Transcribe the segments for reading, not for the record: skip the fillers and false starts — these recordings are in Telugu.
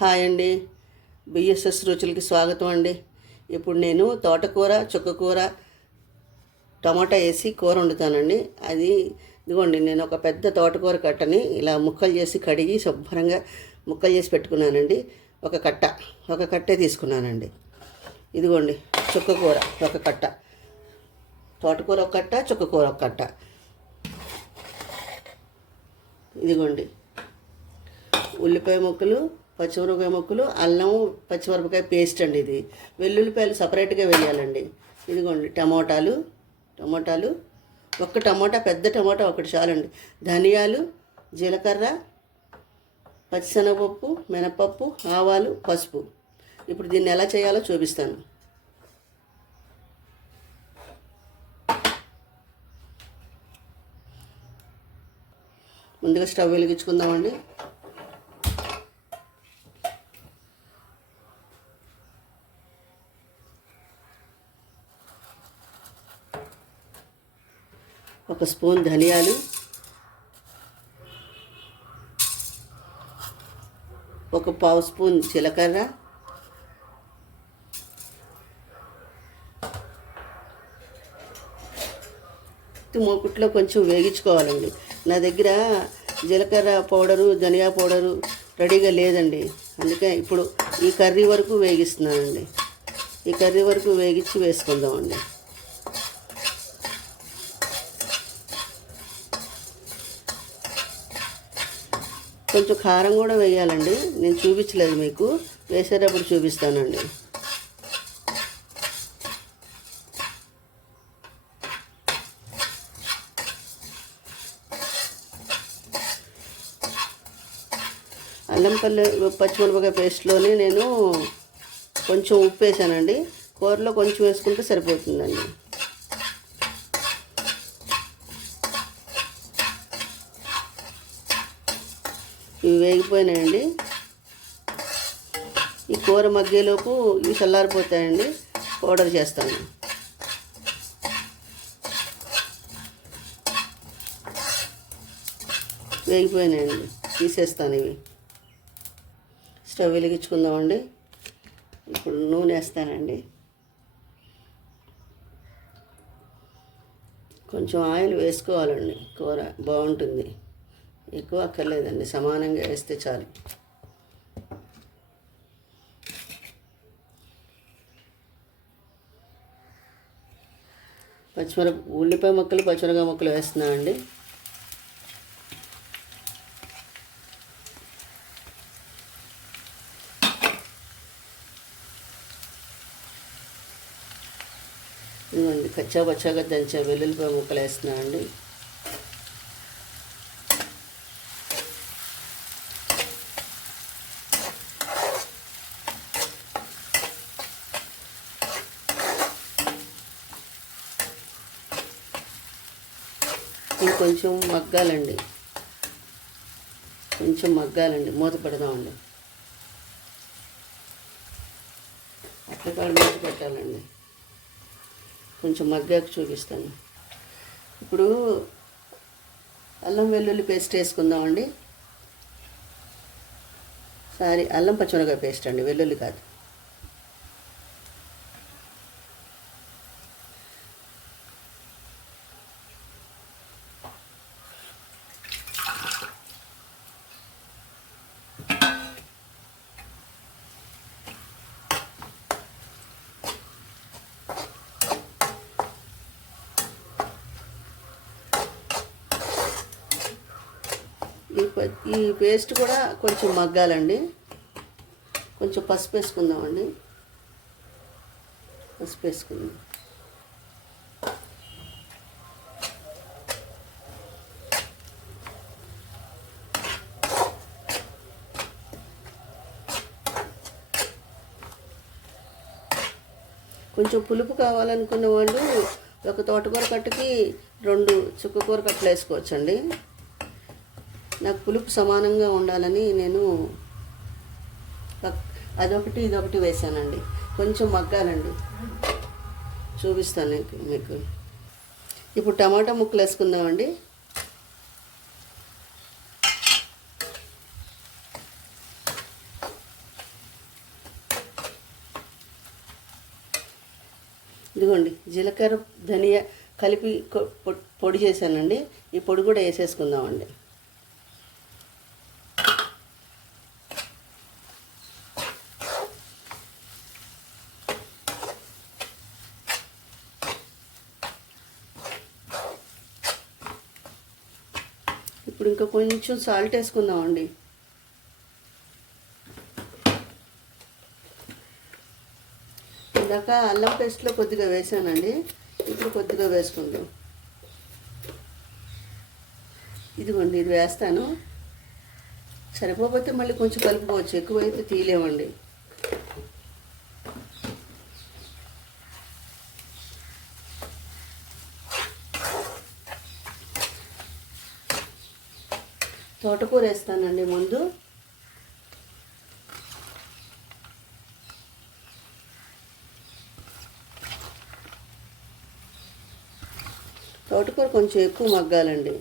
హాయ్ అండి. బిఎస్ఎస్ రుచులకి స్వాగతం అండి. ఇప్పుడు నేను తోటకూర, చుక్కకూర, టమాటా వేసి కూర వండుతానండి. ఇదిగోండి, నేను ఒక పెద్ద తోటకూర కట్టని ఇలా ముక్కలు చేసి కడిగి శుభ్రంగా ముక్కలు చేసి పెట్టుకున్నానండి. ఒక కట్టే తీసుకున్నానండి. ఇదిగోండి, చుక్కకూర ఒక కట్ట, తోటకూర ఒక కట్ట, చుక్కకూర ఒక కట్ట. ఇదిగోండి, ఉల్లిపాయ ముక్కలు, పచ్చిమిరపకాయ ముక్కలు, అల్లం పచ్చిమిరపకాయ పేస్ట్ అండి. ఇది వెల్లుల్లిపాయలు సపరేట్గా వేయాలండి. ఇదిగోండి, టమోటాలు ఒక్క టమోటా, పెద్ద టమోటా ఒకటి చాలండి. ధనియాలు, జీలకర్ర, పచ్చిశనగపప్పు, మినపప్పు, ఆవాలు, పసుపు. ఇప్పుడు దీన్ని ఎలా చేయాలో చూపిస్తాను. ముందుగా స్టవ్ వెలిగించుకుందామండి. ఒక స్పూన్ ధనియాలు, ఒక పావు స్పూన్ జీలకర్ర, మూకుట్లో కొంచెం వేగించుకోవాలండి. నా దగ్గర జీలకర్ర పౌడరు, ధనియా పౌడరు రెడీగా లేదండి. అందుకే ఇప్పుడు ఈ కర్రీ వరకు వేగిస్తున్నానండి. ఈ కర్రీ వరకు వేగించి వేసుకుందామండి. కొంచెం కారం కూడా వేయాలండి. నేను చూపించలేదు మీకు, వేసేటప్పుడు చూపిస్తానండి. పచ్చిమిరపకాయ పేస్ట్లోనే నేను కొంచెం ఉప్పు వేసానండి. కూరలో కొంచెం వేసుకుంటే సరిపోతుందండి. ఇవి వేగిపోయినాయండి. ఈ కూర మగ్గేలోపు ఇవి చల్లారిపోతాయండి. పౌడర్ చేస్తాను. వేగిపోయినాయండి, తీసేస్తాను. ఇవి స్టవ్ వెలిగించుకుందామండి. ఇప్పుడు నూనె వేస్తానండి. కొంచెం ఆయిల్ వేసుకోవాలండి, కూర బాగుంటుంది. ఎక్కువ అక్కర్లేదండి, సమానంగా వేస్తే చాలు. ఉల్లిపాయ ముక్కలు, పచ్చిమిరపకాయ ముక్కలు వేస్తున్నామండి. ఇదిగోండి, పచ్చాగా దంచే వెల్లుల్లిపాయ ముక్కలు వేస్తున్నామండి. ఇది కొంచెం మగ్గాలండి. మూత పెడదామండి. అట్లకాడ మూత పెట్టాలండి. కొంచెం మగ్గాక చూపిస్తాను. ఇప్పుడు అల్లం వెల్లుల్లి పేస్ట్ వేసుకుందామండి. అల్లం పచ్చిమిరపకాయ పేస్ట్ అండి, వెల్లుల్లి కాదు. ఈ పేస్ట్ కూడా కొంచెం మగ్గాలండి. కొంచెం పసుపు వేసుకుందామండి. కొంచెం పులుపు కావాలనుకున్న వాళ్ళు ఒక తోటకూర కట్టకి 2 చుక్కకూర కట్టలు వేసుకోవచ్చండి. నాకు పులుపు సమానంగా ఉండాలని నేను అదొకటి ఇదొకటి వేసానండి. కొంచెం మగ్గాలండి, చూపిస్తాను మీకు. ఇప్పుడు టమాటా ముక్కలు వేసుకుందామండి. ఇదిగోండి జీలకర్ర ధనియా కలిపి పొడి చేశానండి. ఈ పొడి కూడా వేసేసుకుందామండి. ఇప్పుడు ఇంకా కొంచెం సాల్ట్ వేసుకుందామండి. ఇందాక అల్లం పేస్ట్లో కొద్దిగా వేసానండి, ఇప్పుడు కొద్దిగా వేసుకుందాం. ఇదిగోండి ఇది వేస్తాను. సరిపోతే మళ్ళీ కొంచెం కలుపుకోవచ్చు, ఎక్కువైతే తీయలేమండి. తోటకూర వేస్తానండి ముందు. తోటకూర కొంచెం ఎక్కువ మగ్గాలండి.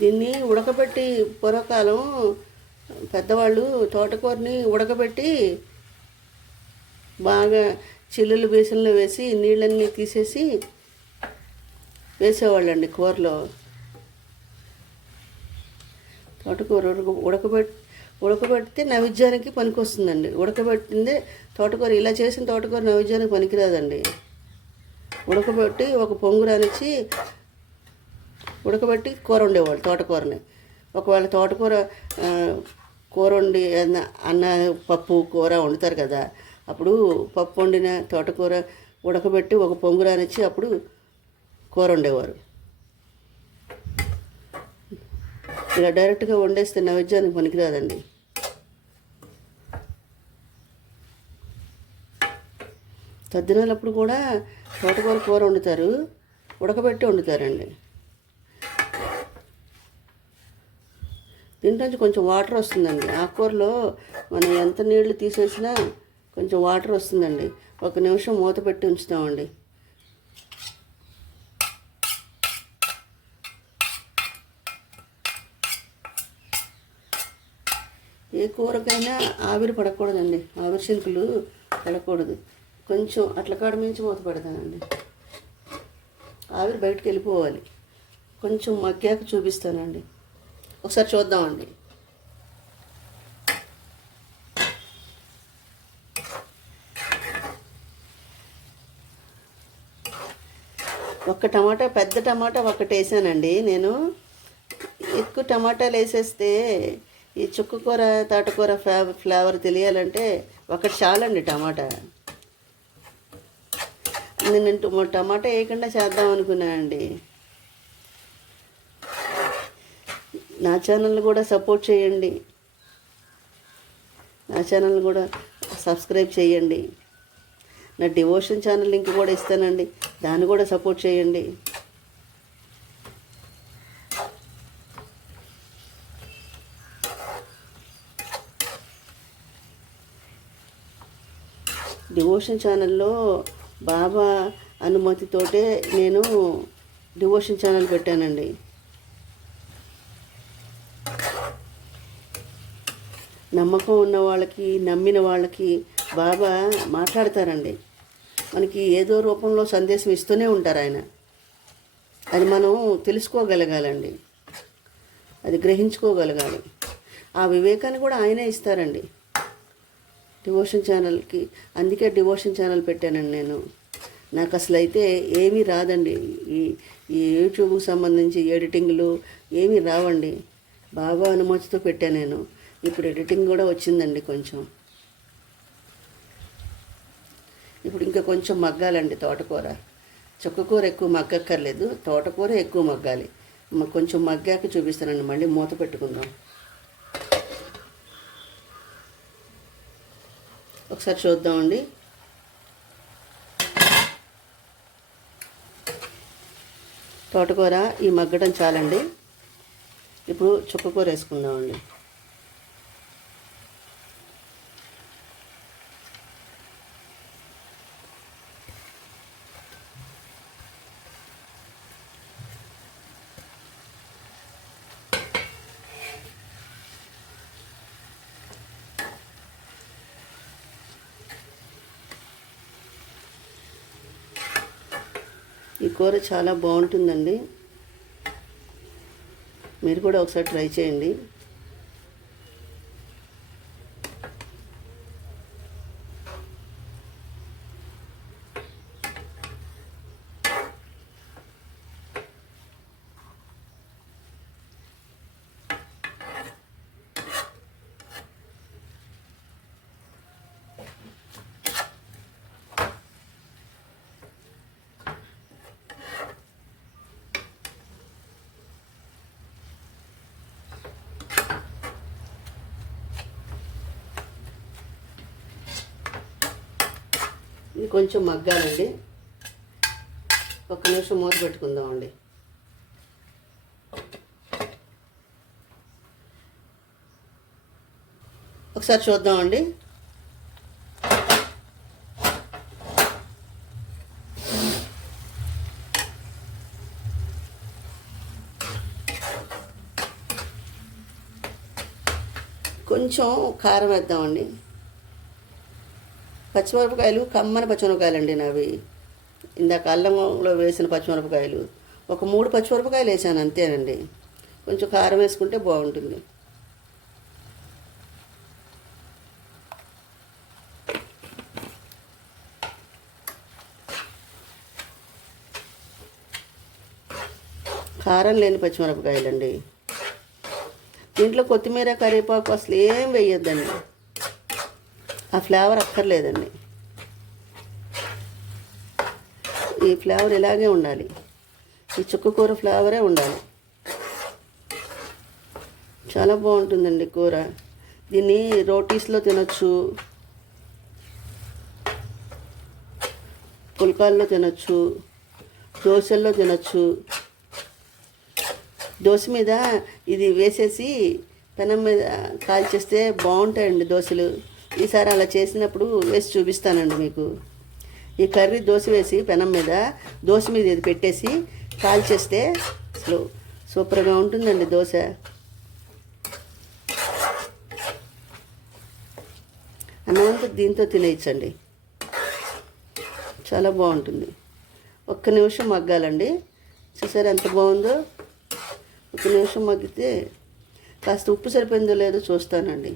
దీన్ని ఉడకబెట్టి పూర్వకాలం పెద్దవాళ్ళు తోటకూరని ఉడకబెట్టి బాగా చిల్లులు బేసన్లో వేసి నీళ్ళన్నీ తీసేసి వేసేవాళ్ళండి కూరలో. తోటకూర ఉడకబెడితే నైవేద్యానికి పనికి వస్తుందండి. ఉడకబెట్టిందే తోటకూర, ఇలా చేసిన తోటకూర నైవేద్యానికి పనికిరాదండి. ఉడకబెట్టి ఒక పొంగు రానిచ్చి ఉడకబెట్టి కూర వండేవాళ్ళు తోటకూరని. ఒకవేళ తోటకూర కూర వండి అన్న పప్పు కూర వండుతారు కదా, అప్పుడు పప్పు వండిన తోటకూర ఉడకబెట్టి ఒక పొంగు రానిచ్చి అప్పుడు కూర వండేవారు. ఇలా డైరెక్ట్గా వండేస్తే నైవేద్యానికి పనికిరాదండి. తద్దినాలప్పుడు కూడా తోటకూర కూర వండుతారు, ఉడకబెట్టి వండుతారండి. దీంట్లోంచి కొంచెం వాటర్ వస్తుందండి. ఆకుకూరలో మనం ఎంత నీళ్లు తీసేసినా కొంచెం వాటర్ వస్తుందండి. ఒక నిమిషం మూత పెట్టి ఉంచుతామండి. ఏ కూరకైనా ఆవిరి పడకూడదండి, ఆవిరి శింకులు పడకూడదు. కొంచెం అట్ల కాడ మించి మూత పెడతానండి. ఆవిరి బయటకు వెళ్ళిపోవాలి. కొంచెం మగ్గాక చూపిస్తానండి, ఒకసారి చూద్దామండి. ఒక్క టమాటా, పెద్ద టమాటా ఒకటి వేసానండి నేను. ఎక్కువ టమాటాలు వేసేస్తే ఈ చుక్కకూర తోటకూర ఫ్లేవర్ తెలియాలంటే ఒకటి చాలండి టమాటా. నేను టమాటా వేయకుండా చేద్దాం అనుకున్నానండి. నా ఛానల్ కూడా సపోర్ట్ చేయండి, నా ఛానల్ కూడా సబ్స్క్రైబ్ చేయండి. నా డివోషన్ ఛానల్ లింక్ కూడా ఇస్తానండి, దాన్ని కూడా సపోర్ట్ చేయండి. డివోషన్ ఛానల్లో బాబా అనుమతితోటే నేను డివోషన్ ఛానల్ పెట్టానండి. నమ్మకం ఉన్న వాళ్ళకి, నమ్మిన వాళ్ళకి బాబా మాట్లాడతారండి. మనకి ఏదో రూపంలో సందేశం ఇస్తూనే ఉంటారు ఆయన. అది మనం తెలుసుకోగలగాలండి, అది గ్రహించుకోగలగాలి. ఆ వివేకాన్ని కూడా ఆయనే ఇస్తారండి డివోషన్ ఛానల్కి. అందుకే డివోషన్ ఛానల్ పెట్టానండి నేను. నాకు అసలు అయితే ఏమీ రాదండి, ఈ యూట్యూబ్కి సంబంధించి ఎడిటింగ్లు ఏమీ రావండి. బాబా అనుమతితో పెట్టాను నేను. ఇప్పుడు ఎడిటింగ్ కూడా వచ్చిందండి కొంచెం. ఇప్పుడు ఇంకా కొంచెం మగ్గాలండి తోటకూర. చుక్కకూర ఎక్కువ మగ్గక్కర్లేదు, తోటకూర ఎక్కువ మగ్గాలి. కొంచెం మగ్గాక చూపిస్తానండి. మళ్ళీ మూత పెట్టుకుందాం. ఒకసారి చూద్దామండి. తోటకూర ఈ మగ్గడం చాలండి. ఇప్పుడు చుక్కకూర వేసుకుందామండి. కూర చాలా బాగుంటుందండి. మీరు కూడా ఒకసారి ట్రై చేయండి. ఇది కొంచెం మగ్గాలండి. ఒక్క నిమిషం మూత పెట్టుకుందామండి. ఒకసారి చూద్దామండి. కొంచెం కారం వేద్దామండి. పచ్చిమిరపకాయలు కమ్మని పచ్చిమిరపకాయలండి నావి. ఇందాక అల్లంలో వేసిన పచ్చిమిరపకాయలు ఒక 3 పచ్చిమిరపకాయలు వేసాను అంతేనండి. కొంచెం కారం వేసుకుంటే బాగుంటుంది. కారం లేని పచ్చిమిరపకాయలండి. దీంట్లో కొత్తిమీర కరివేపాకు అసలు ఏం వేయొద్దండి. ఆ ఫ్లేవర్ అక్కర్లేదండి. ఈ ఫ్లేవర్ ఇలాగే ఉండాలి. ఈ చుక్కకూర ఫ్లేవరే ఉండాలి. చాలా బాగుంటుందండి కూర. దీన్ని రోటీస్లో తినొచ్చు, పుల్కాల్లో తినొచ్చు, దోశల్లో తినొచ్చు. దోశ మీద ఇది వేసేసి పెనం మీద కాల్చేస్తే బాగుంటాయండి దోశలు. ఈసారి అలా చేసినప్పుడు వేసి చూపిస్తానండి మీకు. ఈ కర్రీ దోశ వేసి పెనం మీద దోశ మీద ఇది పెట్టేసి కాల్చేస్తే అసలు సూపర్గా ఉంటుందండి దోశ. అన్నంతా దీంతో తినేయచ్చండి. చాలా బాగుంటుంది. ఒక్క నిమిషం మగ్గాలండి. చూసారు ఎంత బాగుందో. ఒక నిమిషం మగ్గితే కాస్త ఉప్పు సరిపోయిందో లేదో చూస్తానండి.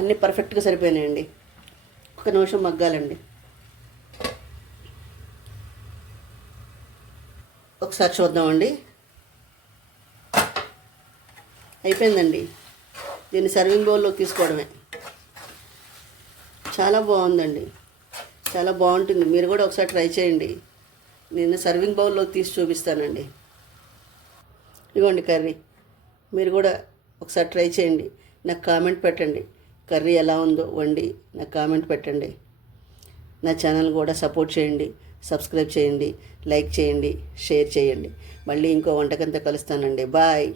అన్నీ పర్ఫెక్ట్గా సరిపోయినాయండి. ఒక నిమిషం మగ్గాలండి. ఒకసారి చూద్దామండి. అయిపోయిందండి. దీన్ని సర్వింగ్ బౌల్లోకి తీసుకోవడమే. చాలా బాగుందండి. చాలా బాగుంటుంది. మీరు కూడా ఒకసారి ట్రై చేయండి. నేను సర్వింగ్ బౌల్లోకి తీసి చూపిస్తానండి. ఇదిగోండి కర్రీ. మీరు కూడా ఒకసారి ట్రై చేయండి. నాకు కామెంట్ పెట్టండి. కర్రీ ఎలా ఉందో వండి నాకు కామెంట్ పెట్టండి. నా ఛానల్ కూడా సపోర్ట్ చేయండి. సబ్స్క్రైబ్ చేయండి, లైక్ చేయండి, షేర్ చేయండి. మళ్ళీ ఇంకో వంటకంతో కలుస్తానండి. బాయ్.